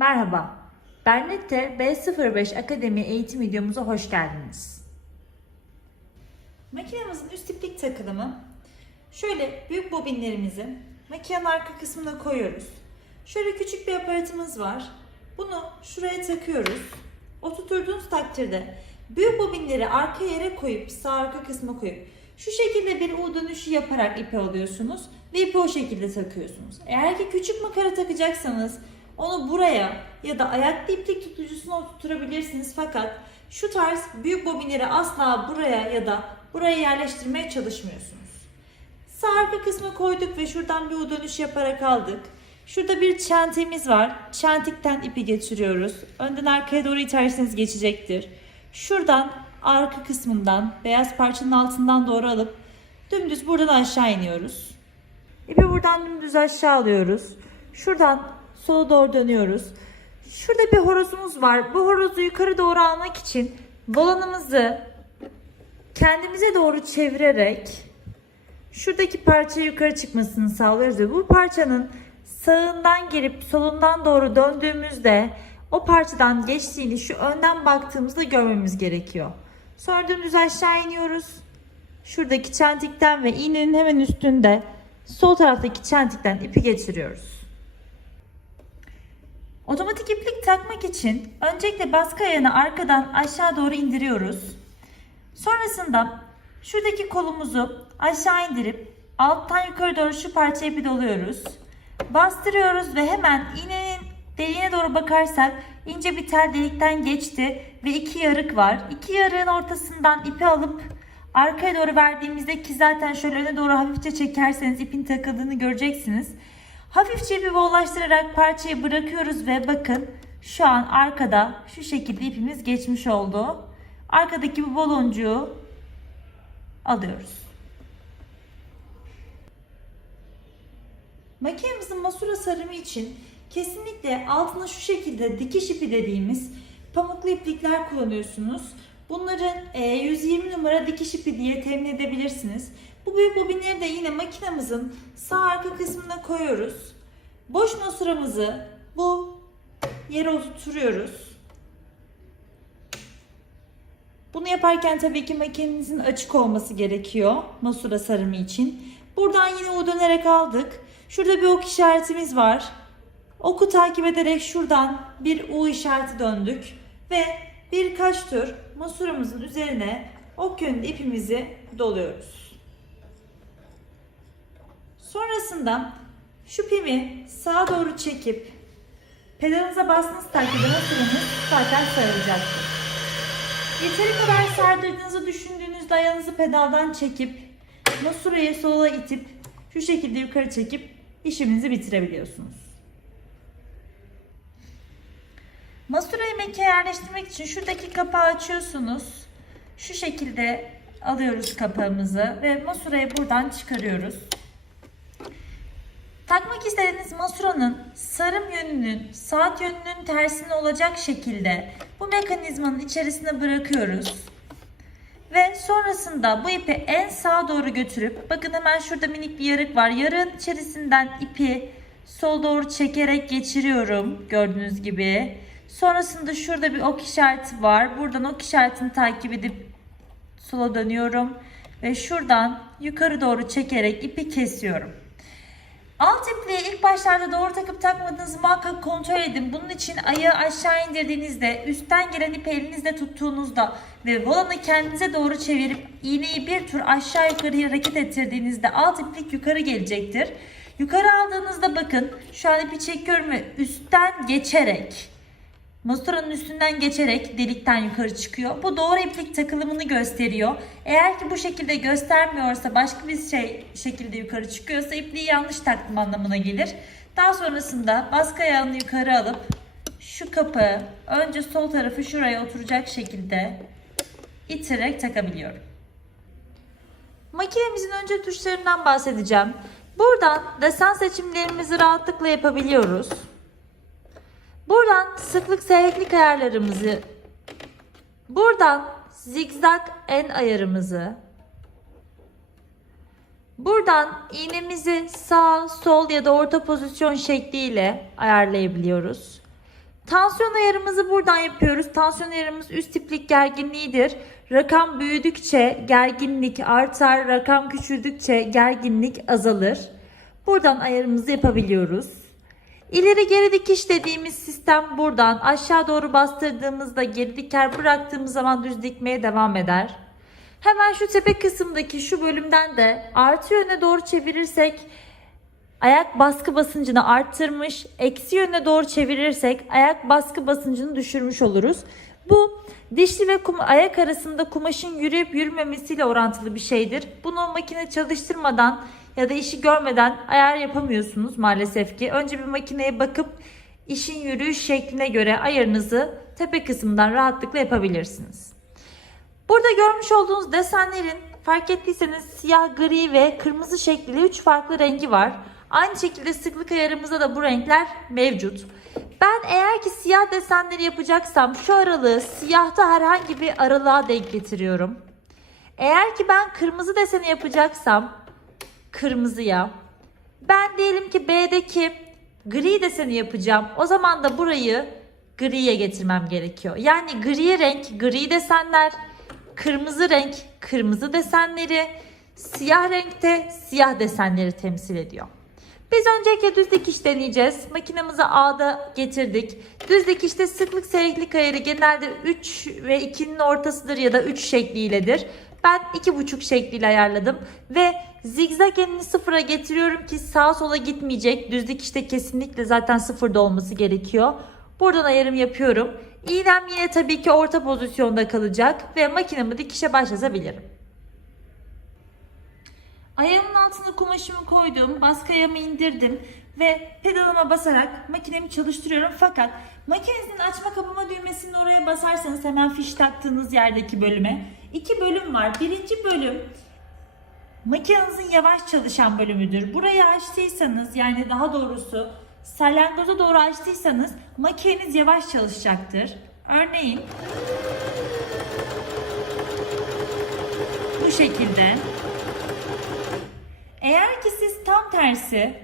Merhaba, Bernette B05 Akademi eğitim videomuza hoş geldiniz. Makinemizin üst iplik takılımı şöyle büyük bobinlerimizi makinenin arka kısmına koyuyoruz. Şöyle küçük bir aparatımız var. Bunu şuraya takıyoruz. Oturttuğunuz takdirde büyük bobinleri arka yere koyup sağ arka kısma koyup şu şekilde bir U dönüşü yaparak ipe alıyorsunuz ve ipi o şekilde takıyorsunuz. Eğer ki küçük makara takacaksanız onu buraya ya da ayaklı iplik tutucusuna oturtabilirsiniz fakat şu tarz büyük bobinleri asla buraya ya da buraya yerleştirmeye çalışmıyorsunuz. Sağ arka kısmı koyduk ve şuradan bir U dönüş yaparak aldık. Şurada bir çentemiz var. Çentikten ipi geçiriyoruz. Önden arkaya doğru iterseniz geçecektir. Şuradan arka kısmından beyaz parçanın altından doğru alıp dümdüz buradan aşağı iniyoruz. İpi buradan dümdüz aşağı alıyoruz. Şuradan sola doğru dönüyoruz. Şurada bir horozumuz var. Bu horozu yukarı doğru almak için volanımızı kendimize doğru çevirerek şuradaki parça yukarı çıkmasını sağlıyoruz ve bu parçanın sağından girip solundan doğru döndüğümüzde o parçadan geçtiğini şu önden baktığımızda görmemiz gerekiyor. Sonra dümdüz aşağı iniyoruz. Şuradaki çentikten ve iğnenin hemen üstünde sol taraftaki çentikten ipi geçiriyoruz. Otomatik iplik takmak için öncelikle baskı ayağını arkadan aşağı doğru indiriyoruz. Sonrasında şuradaki kolumuzu aşağı indirip alttan yukarı doğru şu parçayı bir doluyoruz. Bastırıyoruz ve hemen iğnenin deliğine doğru bakarsak ince bir tel delikten geçti ve iki yarık var. İki yarığın ortasından ipi alıp arkaya doğru verdiğimizde ki zaten şöyle öne doğru hafifçe çekerseniz ipin takıldığını göreceksiniz. Hafifçe ipi bollaştırarak parçayı bırakıyoruz ve bakın şu an arkada şu şekilde ipimiz geçmiş oldu. Arkadaki bu baloncuğu alıyoruz. Makinemizin masura sarımı için kesinlikle altına şu şekilde dikiş ipi dediğimiz pamuklu iplikler kullanıyorsunuz. Bunların e, 120 numara dikiş ipi diye temin edebilirsiniz. Bu büyük bobinleri de yine makinemizin sağ arka kısmına koyuyoruz. Boş masuramızı bu yere oturtuyoruz. Bunu yaparken tabii ki makinenizin açık olması gerekiyor masura sarımı için. Buradan yine U dönerek aldık. Şurada bir ok işaretimiz var. Oku takip ederek şuradan bir U işareti döndük ve birkaç tur masuramızın üzerine ok yönünde ipimizi doluyoruz. Sonrasında şu pimi sağa doğru çekip pedalınıza bastığınız takdirde masuranız zaten sarılacaktır. Yeteri kadar sardırdığınızı düşündüğünüzde ayağınızı pedaldan çekip masurayı sola itip şu şekilde yukarı çekip işimizi bitirebiliyorsunuz. Masurayı mekiğe yerleştirmek için şuradaki kapağı açıyorsunuz. Şu şekilde alıyoruz kapağımızı ve masurayı buradan çıkarıyoruz. Takmak istediğiniz masuranın sarım yönünün saat yönünün tersine olacak şekilde bu mekanizmanın içerisine bırakıyoruz. Ve sonrasında bu ipi en sağa doğru götürüp bakın hemen şurada minik bir yarık var. Yarığın içerisinden ipi sol doğru çekerek geçiriyorum gördüğünüz gibi. Sonrasında şurada bir ok işareti var. Buradan ok işaretini takip edip sola dönüyorum ve şuradan yukarı doğru çekerek ipi kesiyorum. Alt ipliği ilk başlarda doğru takıp takmadığınızı muhakkak kontrol edin. Bunun için ayağı aşağı indirdiğinizde, üstten gelen ipi elinizde tuttuğunuzda ve volanı kendinize doğru çevirip iğneyi bir tur aşağı yukarı hareket ettirdiğinizde alt iplik yukarı gelecektir. Yukarı aldığınızda bakın şu an ipi çekiyorum ve üstten geçerek Masturanın üstünden geçerek delikten yukarı çıkıyor. Bu doğru iplik takılımını gösteriyor. Eğer ki bu şekilde göstermiyorsa başka bir şey şekilde yukarı çıkıyorsa ipliği yanlış taktım anlamına gelir. Daha sonrasında baskı ayağını yukarı alıp şu kapağı önce sol tarafı şuraya oturacak şekilde iterek takabiliyorum. Makinemizin önce tuşlarından bahsedeceğim. Buradan desen seçimlerimizi rahatlıkla yapabiliyoruz. Buradan sıklık seyreklik ayarlarımızı, buradan zigzag en ayarımızı, buradan iğnemizi sağ, sol ya da orta pozisyon şekliyle ayarlayabiliyoruz. Tansiyon ayarımızı buradan yapıyoruz. Tansiyon ayarımız üst tiplik gerginliğidir. Rakam büyüdükçe gerginlik artar, rakam küçüldükçe gerginlik azalır. Buradan ayarımızı yapabiliyoruz. İleri geri dikiş dediğimiz sistem buradan aşağı doğru bastırdığımızda geri diker bıraktığımız zaman düz dikmeye devam eder. Hemen şu tepe kısımdaki şu bölümden de artı yöne doğru çevirirsek ayak baskı basıncını arttırmış, eksi yöne doğru çevirirsek ayak baskı basıncını düşürmüş oluruz. Bu dişli ve kum, ayak arasında kumaşın yürüyüp yürümemesiyle orantılı bir şeydir. Bunu makine çalıştırmadan ya da işi görmeden ayar yapamıyorsunuz maalesef ki. Önce bir makineye bakıp işin yürüyüş şekline göre ayarınızı tepe kısmından rahatlıkla yapabilirsiniz. Burada görmüş olduğunuz desenlerin fark ettiyseniz siyah, gri ve kırmızı şekliyle 3 farklı rengi var. Aynı şekilde sıklık ayarımızda da bu renkler mevcut. Ben eğer ki siyah desenleri yapacaksam şu aralığı siyahta herhangi bir aralığa denk getiriyorum. Eğer ki ben kırmızı deseni yapacaksam kırmızıya. Ben diyelim ki B'deki gri deseni yapacağım. O zaman da burayı griye getirmem gerekiyor. Yani gri renk gri desenler, kırmızı renk kırmızı desenleri, siyah renkte siyah desenleri temsil ediyor. Biz öncelikle düz dikiş deneyeceğiz. Makinemizi A'da getirdik. Düz dikişte sıklık seyreklik ayarı genelde 3 ve 2'nin ortasıdır ya da 3 şekliyledir. Ben 2,5 şekliyle ayarladım ve zigzag enini sıfıra getiriyorum ki sağa sola gitmeyecek. Düz dikişte kesinlikle zaten sıfırda olması gerekiyor. Buradan ayarım yapıyorum. İğnem yine tabii ki orta pozisyonda kalacak ve makinemi dikişe başlatabilirim. Ayağımın altına kumaşımı koydum, baskı ayağımı indirdim ve pedalıma basarak makinemi çalıştırıyorum. Fakat makinenizin açma kapama düğmesinin oraya basarsanız hemen fiş taktığınız yerdeki bölüme iki bölüm var. Birinci bölüm makinenizin yavaş çalışan bölümüdür. Burayı açtıysanız yani daha doğrusu salyangoza doğru açtıysanız makineniz yavaş çalışacaktır. Örneğin bu şekilde. Eğer ki siz tam tersi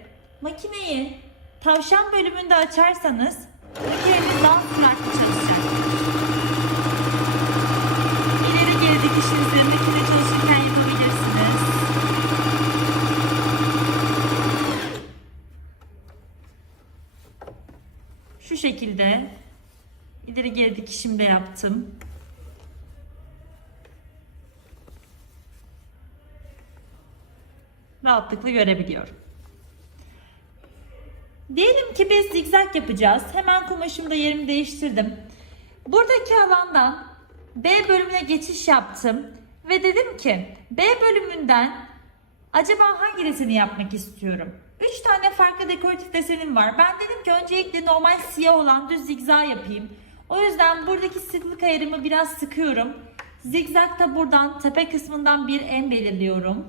makineyi tavşan bölümünde açarsanız makineniz daha süratli çalışacak. İleri geri dikişinizi makine çalışırken yapabilirsiniz. Şu şekilde ileri geri dikişimi de yaptım. rahatlıkla görebiliyorum. Diyelim ki biz zigzag yapacağız. Hemen kumaşımda yerimi değiştirdim. Buradaki alandan B bölümüne geçiş yaptım ve dedim ki B bölümünden acaba hangi deseni yapmak istiyorum? 3 tane farklı dekoratif desenim var. Ben dedim ki öncelikle normal siyah olan düz zigzag yapayım. O yüzden buradaki sıklık ayarımı biraz sıkıyorum. Zigzag da buradan tepe kısmından bir en belirliyorum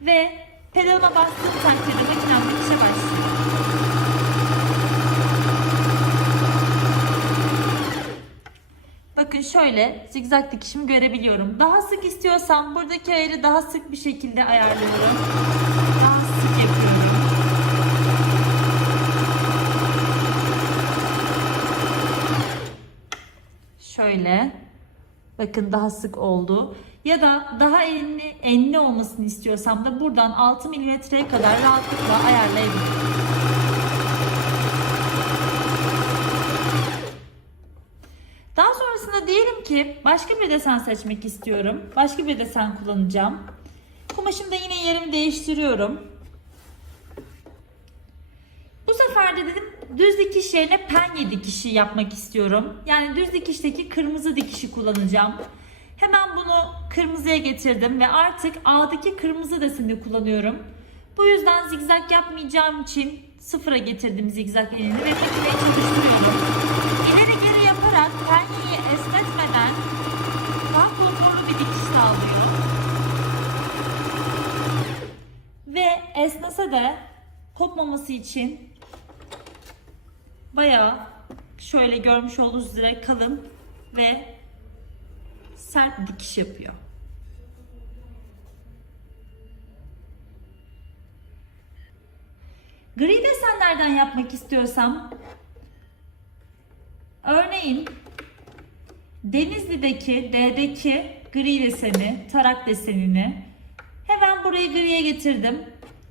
ve pedalıma bastığım takdirde makinem dikişe başlıyor. Bakın şöyle zigzag dikişimi görebiliyorum. Daha sık istiyorsam buradaki ayarı daha sık bir şekilde ayarlıyorum. Daha sık yapıyorum. Şöyle. Bakın daha sık oldu. Ya da daha enli, enli olmasını istiyorsam da buradan 6 milimetreye kadar rahatlıkla ayarlayabilirim. Daha sonrasında diyelim ki başka bir desen seçmek istiyorum. Başka bir desen kullanacağım. Kumaşımda yine yerimi değiştiriyorum. Bu sefer de dedim düz dikiş yerine penye dikişi yapmak istiyorum. Yani düz dikişteki kırmızı dikişi kullanacağım. Hemen bunu kırmızıya getirdim ve artık A'daki kırmızı deseni kullanıyorum. Bu yüzden zigzag yapmayacağım için sıfıra getirdim zigzag elini ve makineyi çalıştırıyorum. İleri geri yaparak penyeyi esnetmeden daha konforlu bir dikiş sağlıyor. Ve esnese de kopmaması için bayağı şöyle görmüş olduğunuz üzere kalın ve sert dikiş yapıyor. Gri desenlerden yapmak istiyorsam Örneğin Denizli'deki D'deki gri deseni, tarak desenini hemen burayı griye getirdim.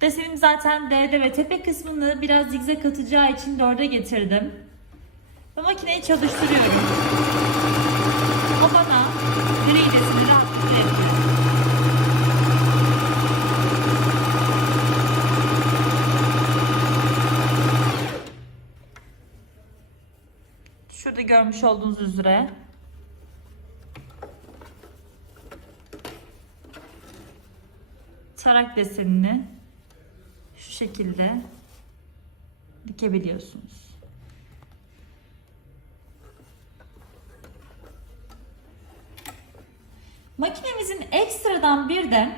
Desenim zaten D'de ve tepe kısmını biraz zigzag atacağı için 4'e getirdim. Ve makineyi çalıştırıyorum. O bana gri deseni rahatlıkla yapıyor. Şurada görmüş olduğunuz üzere tarak desenini şekilde dikebiliyorsunuz. Makinemizin ekstradan bir de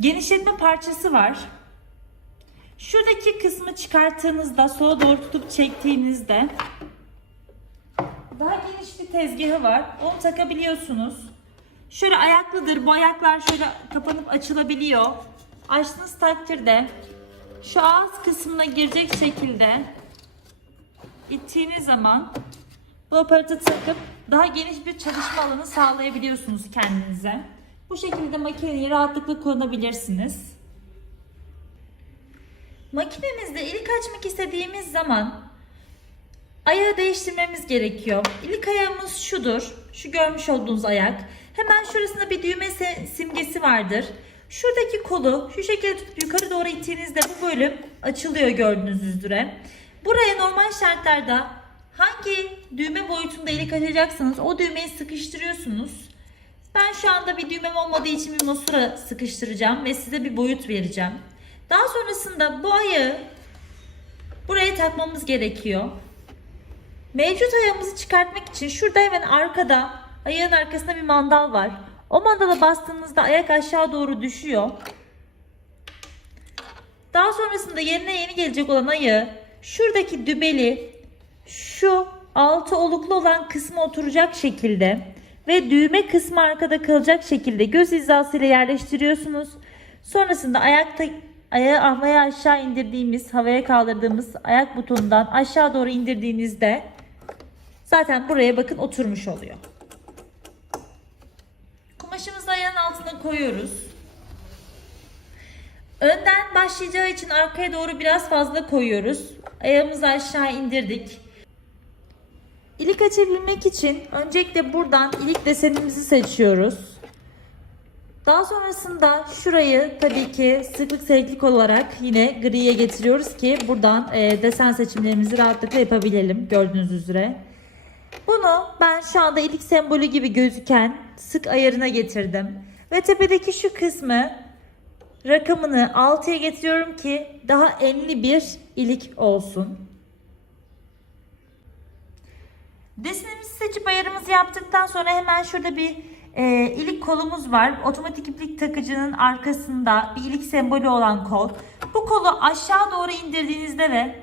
genişletme parçası var. Şuradaki kısmı çıkarttığınızda sola doğru tutup çektiğinizde daha geniş bir tezgahı var. Onu takabiliyorsunuz. Şöyle ayaklıdır. Bu ayaklar şöyle kapanıp açılabiliyor. Açtığınız takdirde şu ağız kısmına girecek şekilde ittiğiniz zaman bu aparatı takıp daha geniş bir çalışma alanı sağlayabiliyorsunuz kendinize. Bu şekilde makineyi rahatlıkla kullanabilirsiniz. Makinemizde ilik açmak istediğimiz zaman ayağı değiştirmemiz gerekiyor. İlik ayağımız şudur. Şu görmüş olduğunuz ayak. Hemen şurasında bir düğme simgesi vardır. Şuradaki kolu şu şekilde tutup yukarı doğru ittiğinizde bu bölüm açılıyor gördüğünüz üzere. Buraya normal şartlarda hangi düğme boyutunda ilik açacaksanız o düğmeyi sıkıştırıyorsunuz. Ben şu anda bir düğmem olmadığı için bir mosura sıkıştıracağım ve size bir boyut vereceğim. Daha sonrasında bu ayağı buraya takmamız gerekiyor. Mevcut ayağımızı çıkartmak için şurada hemen arkada ayağın arkasında bir mandal var. O mandala bastığınızda ayak aşağı doğru düşüyor. Daha sonrasında yerine yeni gelecek olan ayağı şuradaki dübeli şu altı oluklu olan kısma oturacak şekilde ve düğme kısmı arkada kalacak şekilde göz hizasıyla yerleştiriyorsunuz. Sonrasında ayakta ayağı havaya aşağı indirdiğimiz, havaya kaldırdığımız ayak butonundan aşağı doğru indirdiğinizde zaten buraya bakın oturmuş oluyor. Kumaşımızı ayağın altına koyuyoruz. Önden başlayacağı için arkaya doğru biraz fazla koyuyoruz. Ayağımızı aşağı indirdik. İlik açabilmek için öncelikle buradan ilik desenimizi seçiyoruz. Daha sonrasında şurayı tabii ki sıklık seyreklik olarak yine griye getiriyoruz ki buradan e, desen seçimlerimizi rahatlıkla yapabilelim gördüğünüz üzere. Bunu ben şu anda ilik sembolü gibi gözüken sık ayarına getirdim. Ve tepedeki şu kısmı rakamını 6'ya getiriyorum ki daha enli bir ilik olsun. Desenimizi seçip ayarımızı yaptıktan sonra hemen şurada bir e, ilik kolumuz var. Otomatik iplik takıcının arkasında bir ilik sembolü olan kol. Bu kolu aşağı doğru indirdiğinizde ve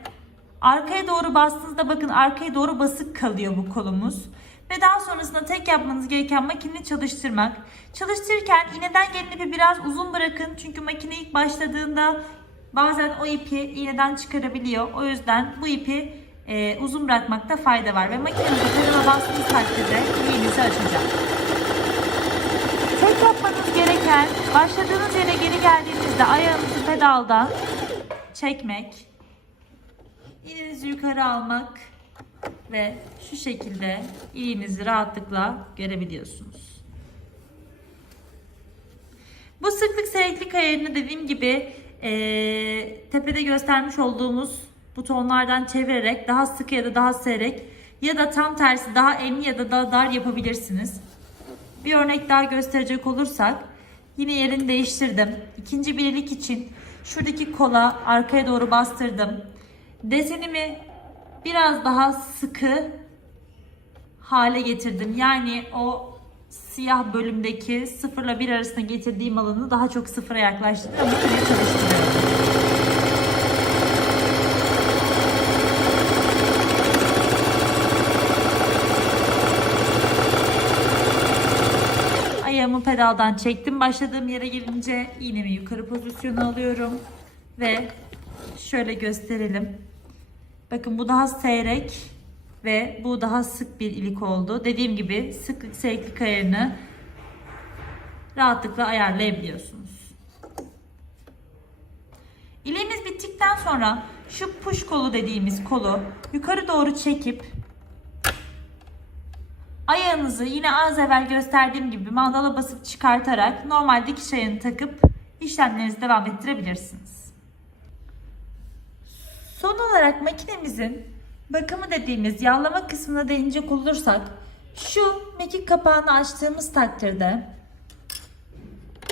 arkaya doğru bastığınızda bakın arkaya doğru basık kalıyor bu kolumuz. Ve daha sonrasında tek yapmanız gereken makineyi çalıştırmak. Çalıştırırken iğneden gelen ipi biraz uzun bırakın. Çünkü makine ilk başladığında bazen o ipi iğneden çıkarabiliyor. O yüzden bu ipi e, uzun bırakmakta fayda var. Ve makinenize pedala bastığınız takdirde iğnenizi açacak. Tek yapmanız gereken başladığınız yere geri geldiğinizde ayağınızı pedaldan çekmek, iğnenizi yukarı almak ve şu şekilde iğnenizi rahatlıkla görebiliyorsunuz. Bu sıklık seyreklik ayarını dediğim gibi eee, tepede göstermiş olduğumuz butonlardan çevirerek daha sık ya da daha seyrek ya da tam tersi daha enli ya da daha dar yapabilirsiniz. Bir örnek daha gösterecek olursak yine yerini değiştirdim. İkinci birlik için şuradaki kola arkaya doğru bastırdım. Desenimi biraz daha sıkı hale getirdim. Yani o siyah bölümdeki sıfırla bir arasında getirdiğim alanı daha çok sıfıra yaklaştırdım ama çalıştırıyorum. Ayağımı pedaldan çektim. Başladığım yere gelince iğnemi yukarı pozisyona alıyorum. Ve şöyle gösterelim. Bakın bu daha seyrek. ve bu daha sık bir ilik oldu. Dediğim gibi sıklık sevklik ayarını rahatlıkla ayarlayabiliyorsunuz. İliğimiz bittikten sonra şu push kolu dediğimiz kolu yukarı doğru çekip ayağınızı yine az evvel gösterdiğim gibi mandala basıp çıkartarak normal dikiş ayağını takıp işlemlerinizi devam ettirebilirsiniz. Son olarak makinemizin bakımı dediğimiz yağlama kısmına değinecek olursak şu mekik kapağını açtığımız takdirde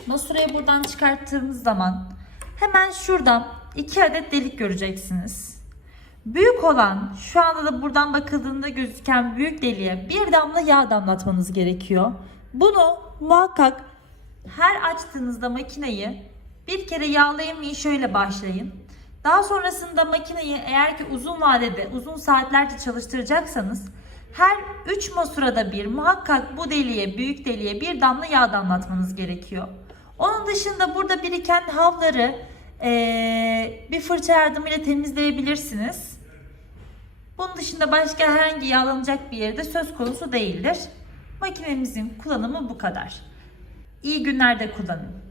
masurayı buradan çıkarttığımız zaman hemen şuradan iki adet delik göreceksiniz. Büyük olan şu anda da buradan bakıldığında gözüken büyük deliğe bir damla yağ damlatmanız gerekiyor. Bunu muhakkak her açtığınızda makineyi bir kere yağlayın ve şöyle başlayın. Daha sonrasında makineyi eğer ki uzun vadede uzun saatlerce çalıştıracaksanız her 3 masurada bir muhakkak bu deliğe büyük deliğe bir damla yağ damlatmanız gerekiyor. Onun dışında burada biriken havları eee, bir fırça yardımıyla temizleyebilirsiniz. Bunun dışında başka herhangi yağlanacak bir yerde söz konusu değildir. Makinemizin kullanımı bu kadar. İyi günlerde kullanın.